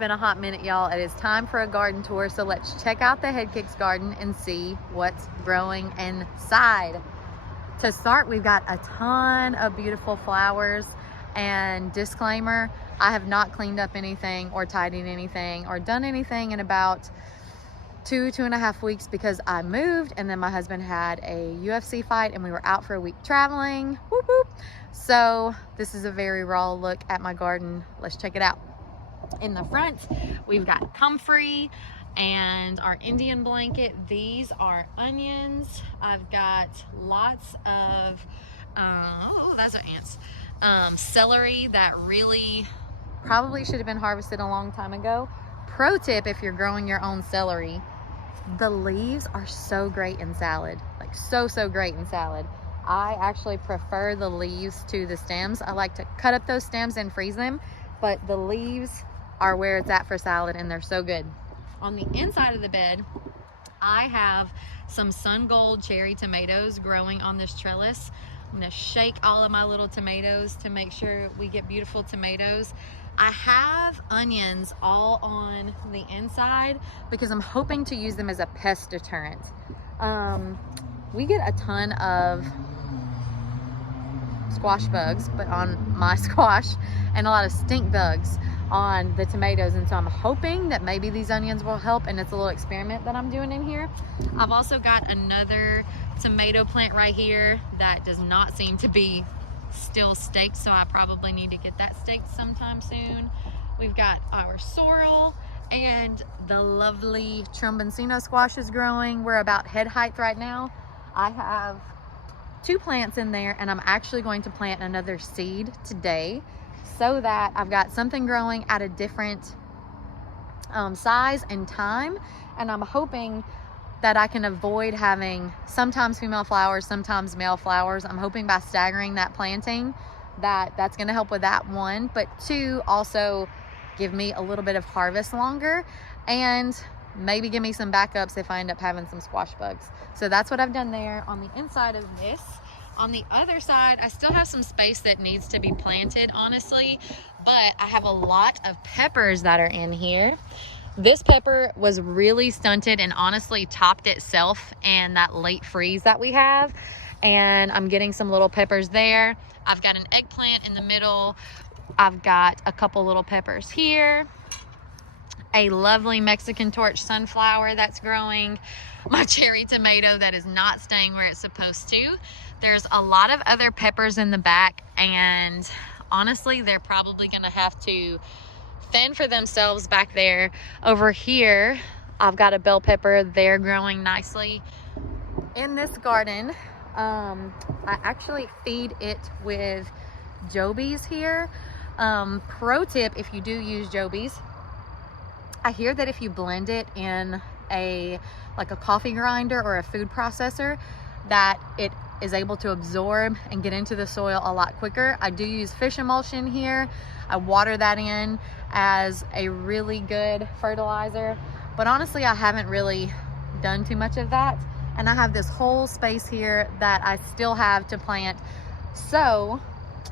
been a hot minute, y'all. It is time for a garden tour, so let's check out the Head Kicks garden and see what's growing inside. To start, we've got a ton of beautiful flowers, and disclaimer, I have not cleaned up anything or tidied anything or done anything in about 2.5 weeks because I moved, and then my husband had a UFC fight and we were out for a week traveling. Whoop, whoop. So this is a very raw look at my garden. Let's check it out. In the front, we've got comfrey and our Indian blanket. These are onions. I've got lots of oh, those are ants. Celery that really probably should have been harvested a long time ago. Pro tip, if you're growing your own celery, the leaves are so great in salad, like so great in salad. I actually prefer the leaves to the stems. I like to cut up those stems and freeze them, but the leaves are where it's at for salad, and they're so good. On the inside of the bed, I have some sun gold cherry tomatoes growing on this trellis. I'm gonna shake all of my little tomatoes to make sure we get beautiful tomatoes. I have onions all on the inside because I'm hoping to use them as a pest deterrent. We get a ton of squash bugs, but on my squash, and a lot of stink bugs on the tomatoes, and so I'm hoping that maybe these onions will help, and it's a little experiment that I'm doing in here. I've also got another tomato plant right here that does not seem to be still staked, so I probably need to get that staked sometime soon. We've got our sorrel, and the lovely tromboncino squash is growing. We're about head height right now. I have 2 plants in there, and I'm actually going to plant another seed today so that I've got something growing at a different size and time, and I'm hoping that I can avoid having sometimes female flowers, sometimes male flowers. I'm hoping by staggering that planting that's going to help with that, 1, but 2, also give me a little bit of harvest longer, and maybe give me some backups if I end up having some squash bugs. So that's what I've done there on the inside of this. On the other side, I still have some space that needs to be planted, honestly, but I have a lot of peppers that are in here. This pepper was really stunted and honestly topped itself in that late freeze that we have, and I'm getting some little peppers there. I've got an eggplant in the middle. I've got a couple little peppers here, a lovely Mexican torch sunflower that's growing, my cherry tomato that is not staying where it's supposed to. There's a lot of other peppers in the back, and honestly, they're probably gonna have to fend for themselves back there. Over here, I've got a bell pepper. They're growing nicely. In this garden, I actually feed it with Jobies here. Pro tip, if you do use Jobies, I hear that if you blend it in like a coffee grinder or a food processor, that it is able to absorb and get into the soil a lot quicker. I do use fish emulsion here. I water that in as a really good fertilizer, but honestly, I haven't really done too much of that. And I have this whole space here that I still have to plant, so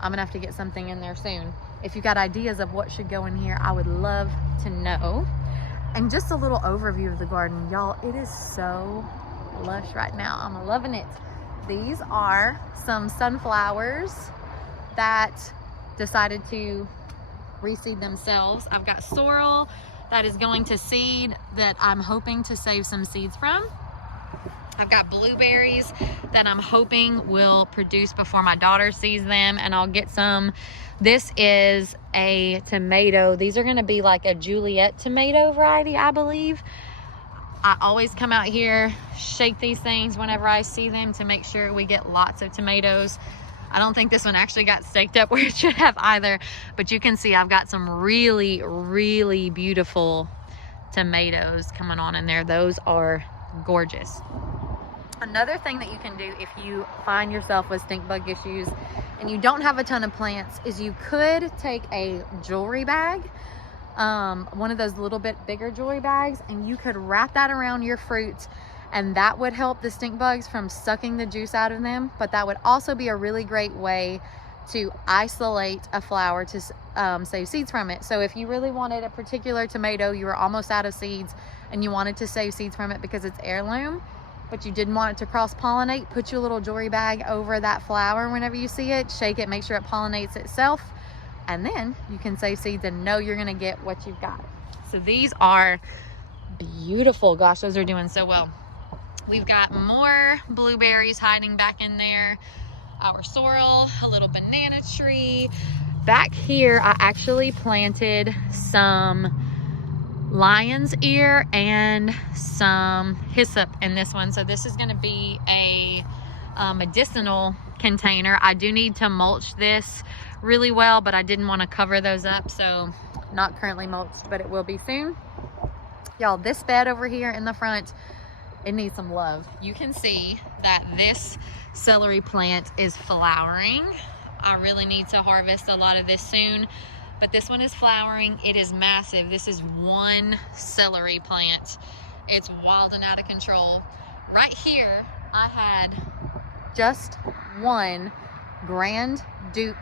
I'm gonna have to get something in there soon. If you got ideas of what should go in here, I would love to know. And just a little overview of the garden, y'all. It is so lush right now. I'm loving it. These are some sunflowers that decided to reseed themselves. I've got sorrel that is going to seed that I'm hoping to save some seeds from. I've got blueberries that I'm hoping will produce before my daughter sees them, and I'll get some. This is a tomato. These are gonna be like a Juliet tomato variety, I believe. I always come out here, shake these things whenever I see them to make sure we get lots of tomatoes. I don't think this one actually got staked up where it should have either, but you can see I've got some really beautiful tomatoes coming on in there. Those are gorgeous. Another thing that you can do if you find yourself with stink bug issues and you don't have a ton of plants is you could take a jewelry bag, one of those little bit bigger jewelry bags, and you could wrap that around your fruits, and that would help the stink bugs from sucking the juice out of them. But that would also be a really great way to isolate a flower to save seeds from it. So if you really wanted a particular tomato, you were almost out of seeds and you wanted to save seeds from it because it's heirloom, but you didn't want it to cross-pollinate, put your little jewelry bag over that flower whenever you see it, shake it, make sure it pollinates itself, and then you can save seeds and know you're gonna get what you've got. So these are beautiful. Gosh, those are doing so well. We've got more blueberries hiding back in there, our sorrel, a little banana tree. Back here, I actually planted some lion's ear and some hyssop in this one. So this is gonna be a medicinal container. I do need to mulch this really well, but I didn't want to cover those up, so not currently mulched, but it will be soon. Y'all, this bed over here in the front, it needs some love. You can see that this celery plant is flowering. I really need to harvest a lot of this soon, but this one is flowering. It is massive. This is one celery plant. It's wild and out of control. Right here, I had just one Grand Duke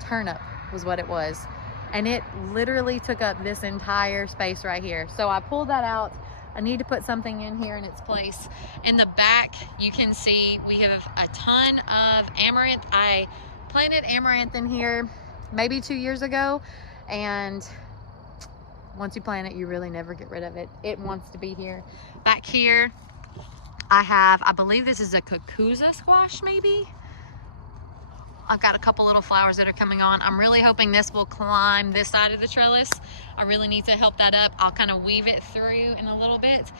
turnip was what it was. And it literally took up this entire space right here. So I pulled that out. I need to put something in here in its place. In the back, you can see we have a ton of amaranth. I planted amaranth in here maybe 2 years ago, and once you plant it, you really never get rid of it. It wants to be here. Back here, I believe this is a cucuzza squash, maybe? I've got a couple little flowers that are coming on. I'm really hoping this will climb this side of the trellis. I really need to help that up. I'll kind of weave it through in a little bit.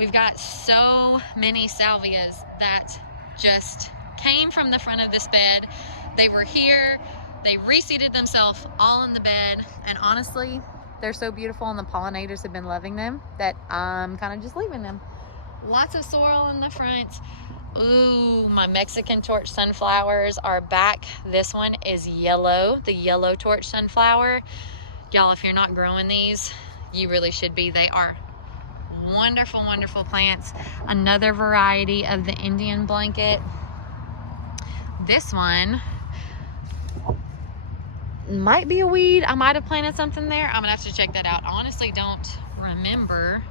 We've got so many salvias that just came from the front of this bed. They were here, they reseeded themselves all in the bed, and honestly, they're so beautiful and the pollinators have been loving them that I'm kind of just leaving them. Lots of sorrel in the front. Ooh, my Mexican torch sunflowers are back. This one is yellow, the yellow torch sunflower. Y'all, if you're not growing these, you really should be. They are wonderful, wonderful plants. Another variety of the Indian blanket. This one might be a weed. I might have planted something there. I'm gonna have to check that out. I honestly don't remember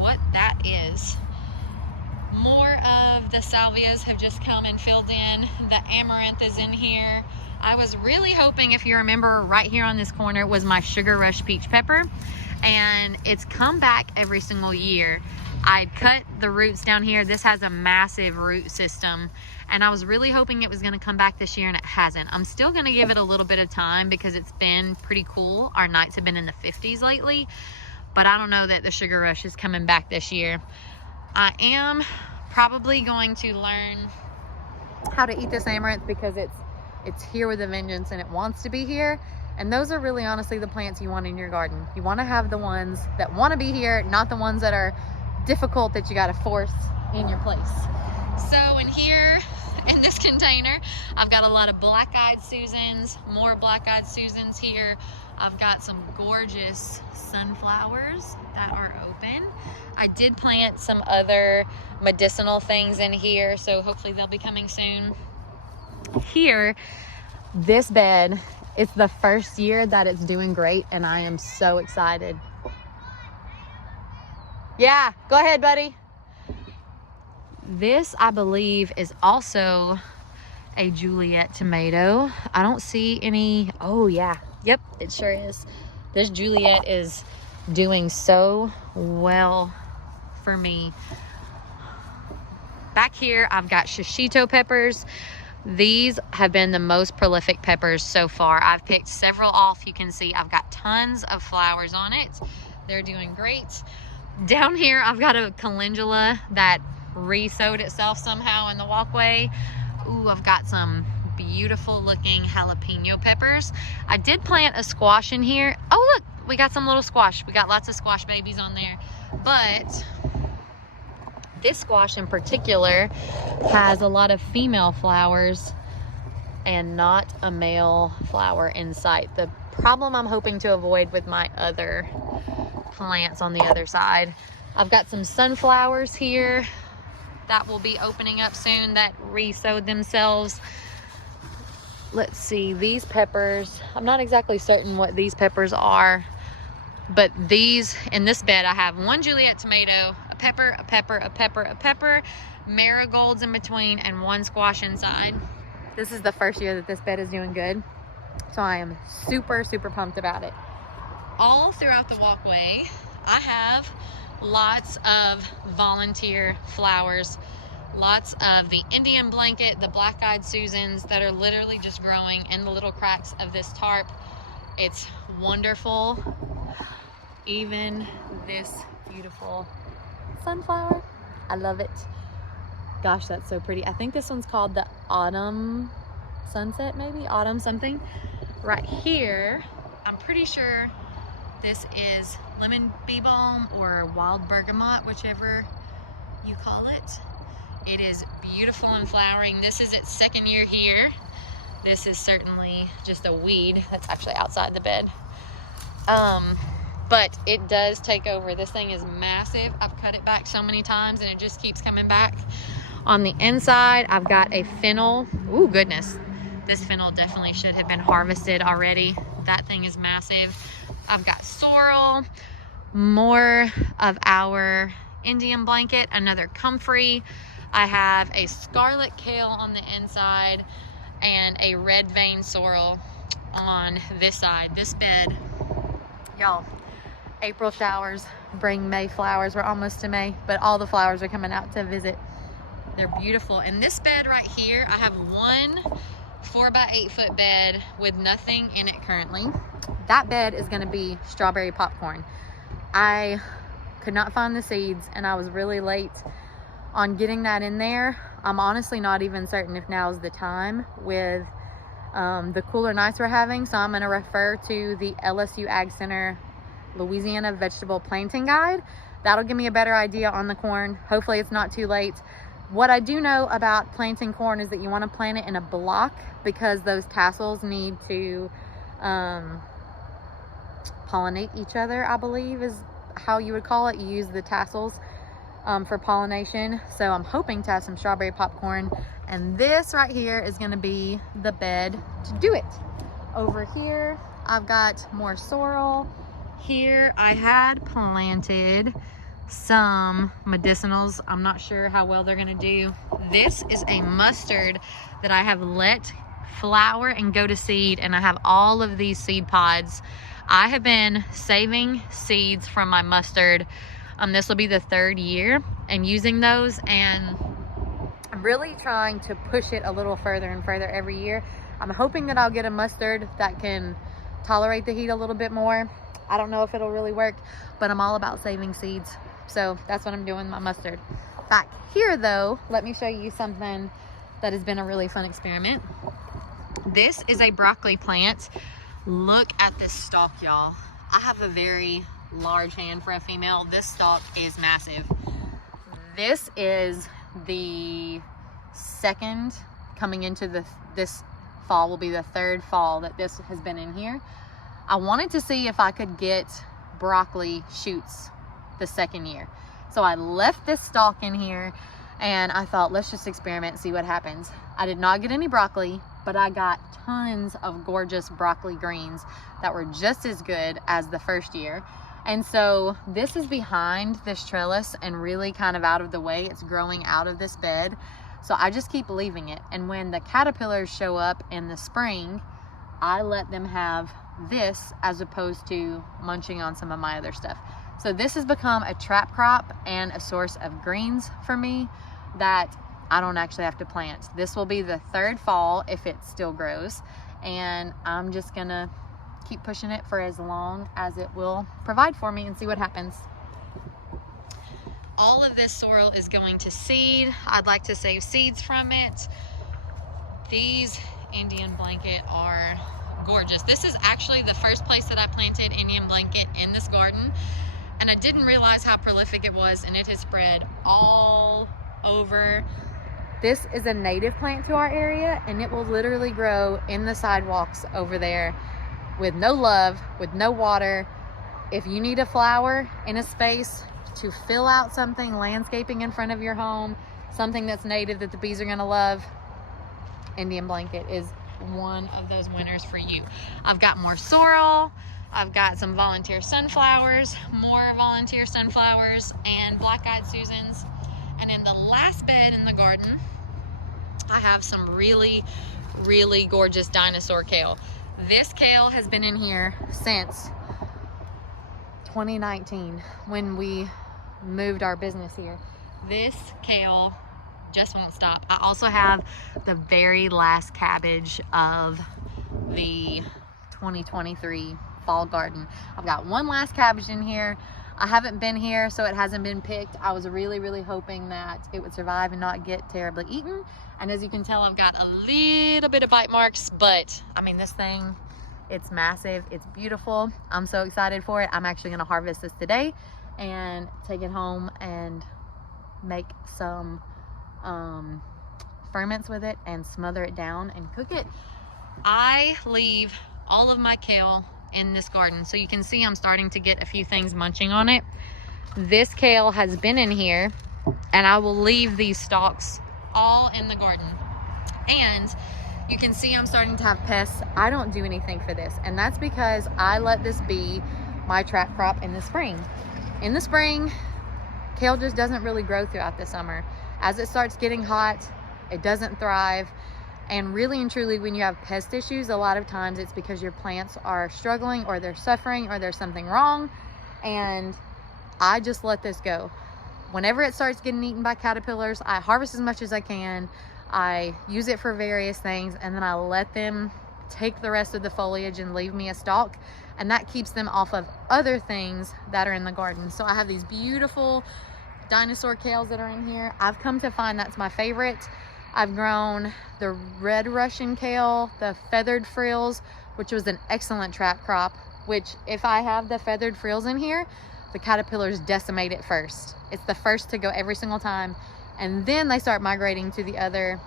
what that is. More of the salvias have just come and filled in. The amaranth is in here. I was really hoping, if you remember, right here on this corner was my Sugar Rush peach pepper, and it's come back every single year. I cut the roots down here. This has a massive root system, and I was really hoping it was gonna come back this year, and it hasn't. I'm still gonna give it a little bit of time because it's been pretty cool. Our nights have been in the 50s lately, but I don't know that the Sugar Rush is coming back this year. I am probably going to learn how to eat this amaranth because it's here with a vengeance and it wants to be here. And those are really honestly the plants you want in your garden. You want to have the ones that want to be here, not the ones that are difficult that you got to force in your place. So in here, in this container, I've got a lot of black-eyed Susans, more black-eyed Susans here. I've got some gorgeous sunflowers that are open. I did plant some other medicinal things in here, so hopefully they'll be coming soon. Here, this bed, it's the first year that it's doing great, and I am so excited. Yeah, go ahead, buddy. This, I believe, is also a Juliet tomato. I don't see any. Oh yeah, yep, it sure is. This Juliet is doing so well for me. Back here, I've got shishito peppers. These have been the most prolific peppers so far. I've picked several off. You can see I've got tons of flowers on it. They're doing great. Down here, I've got a calendula that re-sowed itself somehow in the walkway. Ooh, I've got some beautiful looking jalapeno peppers. I did plant a squash in here. Oh look, we got some little squash. We got lots of squash babies on there. But this squash in particular has a lot of female flowers and not a male flower in sight. The problem I'm hoping to avoid with my other plants on the other side. I've got some sunflowers here that will be opening up soon that re-sowed themselves. let's see, these peppers, I'm not exactly certain what these peppers are, but these, in this bed, I have one Juliet tomato, a pepper, a pepper, a pepper, a pepper, marigolds in between, and one squash inside. This is the first year that this bed is doing good, so I am super, super pumped about it. All throughout the walkway, I have lots of volunteer flowers, lots of the Indian blanket, the black-eyed Susans that are literally just growing in the little cracks of this tarp. It's wonderful. Even this beautiful sunflower, I love it. Gosh, that's so pretty. I think this one's called the Autumn Sunset, maybe Autumn something. Right here, I'm pretty sure this is lemon bee balm or wild bergamot, whichever you call it. It is beautiful and flowering. This is its second year here. This is certainly just a weed that's actually outside the bed. But it does take over. This thing is massive. I've cut it back so many times and it just keeps coming back. On the inside, I've got a fennel. Ooh, goodness. This fennel definitely should have been harvested already. That thing is massive. I've got sorrel, more of our Indian blanket, another comfrey. I have a scarlet kale on the inside and a red vein sorrel on this side. This bed, y'all, April showers bring May flowers. We're almost to May, but all the flowers are coming out to visit. They're beautiful. And this bed right here, I have one 4x8 foot bed with nothing in it currently. That bed is going to be strawberry popcorn. I could not find the seeds and I was really late on getting that in there. I'm honestly not even certain if now's the time with the cooler nights we're having. So I'm going to refer to the LSU Ag Center Louisiana Vegetable Planting Guide. That'll give me a better idea on the corn. Hopefully it's not too late. What I do know about planting corn is that you want to plant it in a block because those tassels need to pollinate each other, I believe is how you would call it. You use the tassels for pollination. So I'm hoping to have some strawberry popcorn, and this right here is going to be the bed to do it. Over here I've got more sorrel. Here I had planted some medicinals. I'm not sure how well they're going to do. This is a mustard that I have let flower and go to seed, and I have all of these seed pods. I have been saving seeds from my mustard. This will be the third year and using those, and I'm really trying to push it a little further and further every year. I'm hoping that I'll get a mustard that can tolerate the heat a little bit more. I don't know if it'll really work, but I'm all about saving seeds. So that's what I'm doing with my mustard. Back here though, let me show you something that has been a really fun experiment. This is a broccoli plant. Look at this stalk, y'all. I have a very large hand for a female. This stalk is massive. This is the second, coming into this fall will be the third fall that this has been in here. I wanted to see if I could get broccoli shoots the second year. So I left this stalk in here and I thought, let's just experiment and see what happens. I did not get any broccoli, but I got tons of gorgeous broccoli greens that were just as good as the first year. And so this is behind this trellis and really kind of out of the way. It's growing out of this bed. So I just keep leaving it. And when the caterpillars show up in the spring, I let them have this as opposed to munching on some of my other stuff. So this has become a trap crop and a source of greens for me that I don't actually have to plant. This will be the third fall if it still grows, and I'm just gonna keep pushing it for as long as it will provide for me and see what happens. All of this sorrel is going to seed. I'd like to save seeds from it. These Indian blanket are gorgeous. This is actually the first place that I planted Indian blanket in this garden, and I didn't realize how prolific it was, and it has spread all over. This is a native plant to our area, and it will literally grow in the sidewalks over there with no love, with no water. If you need a flower in a space to fill out something, landscaping in front of your home, something that's native that the bees are gonna love, Indian blanket is one of those winners for you. I've got more sorrel, I've got some volunteer sunflowers, more volunteer sunflowers, and black-eyed Susans. And in the last bed in the garden, I have some really, really gorgeous dinosaur kale. This kale has been in here since 2019 when we moved our business here. This kale just won't stop. I also have the very last cabbage of the 2023 fall garden. I've got one last cabbage in here. I haven't been here, so it hasn't been picked. I was really, really hoping that it would survive and not get terribly eaten. And as you can tell, I've got a little bit of bite marks, but I mean, this thing, it's massive, it's beautiful. I'm so excited for it. I'm actually gonna harvest this today and take it home and make some ferments with it and smother it down and cook it. I leave all of my kale in this garden, so you can see I'm starting to get a few things munching on it. This kale has been in here, and I will leave these stalks all in the garden. And you can see I'm starting to have pests. I don't do anything for this, and that's because I let this be my trap crop in the spring. In the spring, kale just doesn't really grow throughout the summer. As it starts getting hot, it doesn't thrive. And really and truly, when you have pest issues, a lot of times it's because your plants are struggling, or they're suffering, or there's something wrong. And I just let this go. Whenever it starts getting eaten by caterpillars, I harvest as much as I can. I use it for various things, and then I let them take the rest of the foliage and leave me a stalk. And that keeps them off of other things that are in the garden. So I have these beautiful dinosaur kales that are in here. I've come to find that's my favorite. I've grown the red Russian kale, the feathered frills, which was an excellent trap crop, which if I have the feathered frills in here, the caterpillars decimate it first. It's the first to go every single time. And then they start migrating to the other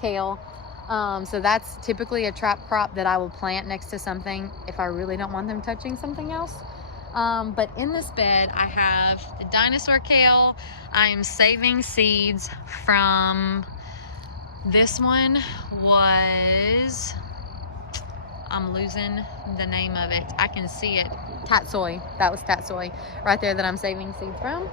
kale. So that's typically a trap crop that I will plant next to something if I really don't want them touching something else. But in this bed, I have the dinosaur kale. I am saving seeds from, this one was, I'm losing the name of it. I can see it. Tatsoi. That was tatsoi right there that I'm saving seeds from.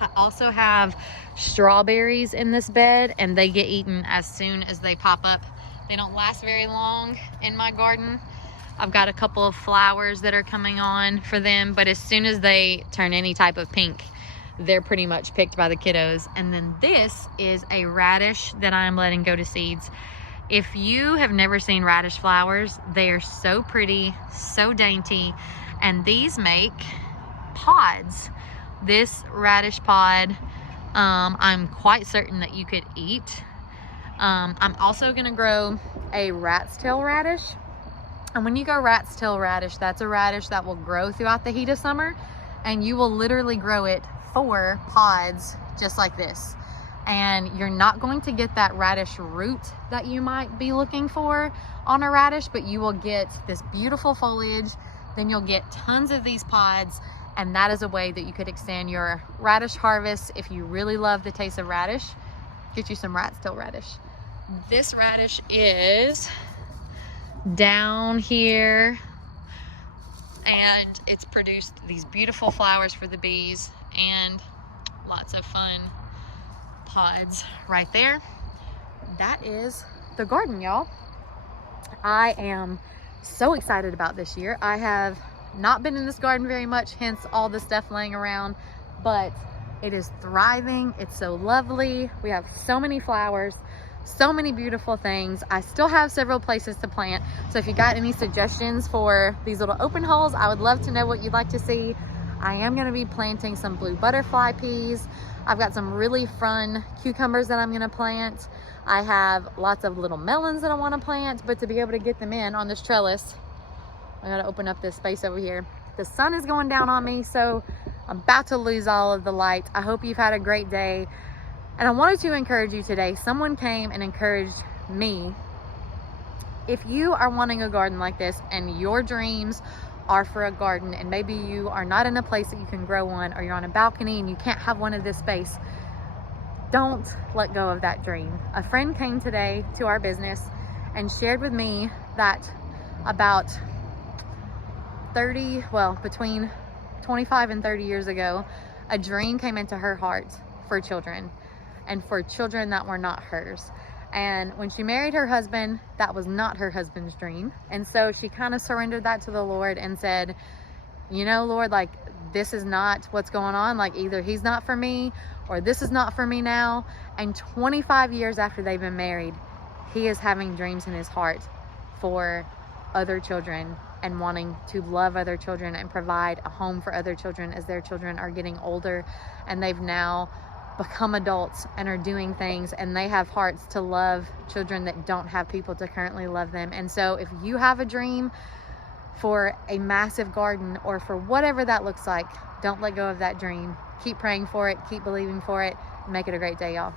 I also have strawberries in this bed, and they get eaten as soon as they pop up. They don't last very long in my garden. I've got a couple of flowers that are coming on for them, but as soon as they turn any type of pink, they're pretty much picked by the kiddos. And then this is a radish that I'm letting go to seeds. If you have never seen radish flowers, they are so pretty, so dainty, and these make pods. This radish pod, I'm quite certain that you could eat. I'm also gonna grow a rat's tail radish. And when you go rat's tail radish, that's a radish that will grow throughout the heat of summer, and you will literally grow it 4 pods just like this. And you're not going to get that radish root that you might be looking for on a radish, but you will get this beautiful foliage. Then you'll get tons of these pods, and that is a way that you could extend your radish harvest. If you really love the taste of radish, get you some rat's tail radish. This radish is down here, and it's produced these beautiful flowers for the bees and lots of fun pods right there. That is the garden, y'all. I am so excited about this year. I have not been in this garden very much, hence all the stuff laying around, but it is thriving. It's so lovely. We have so many flowers, so many beautiful things. I still have several places to plant, so if you got any suggestions for these little open holes, I would love to know what you'd like to see. I am going to be planting some blue butterfly peas. I've got some really fun cucumbers that I'm going to plant. I have lots of little melons that I want to plant, but to be able to get them in on this trellis, I got to open up this space over here. The sun is going down on me, so I'm about to lose all of the light. I hope you've had a great day. And I wanted to encourage you today. Someone came and encouraged me. If you are wanting a garden like this and your dreams are for a garden, and maybe you are not in a place that you can grow one, or you're on a balcony and you can't have one of this space, don't let go of that dream. A friend came today to our business and shared with me that about between 25 and 30 years ago, a dream came into her heart for children, and for children that were not hers. And when she married her husband, that was not her husband's dream. And so she kind of surrendered that to the Lord and said, you know, Lord, like, this is not what's going on. Like, either he's not for me or this is not for me now. And 25 years after they've been married, he is having dreams in his heart for other children and wanting to love other children and provide a home for other children as their children are getting older and they've now become adults and are doing things, and they have hearts to love children that don't have people to currently love them. And so if you have a dream for a massive garden or for whatever that looks like, don't let go of that dream. Keep praying for it, keep believing for it. Make it a great day, y'all.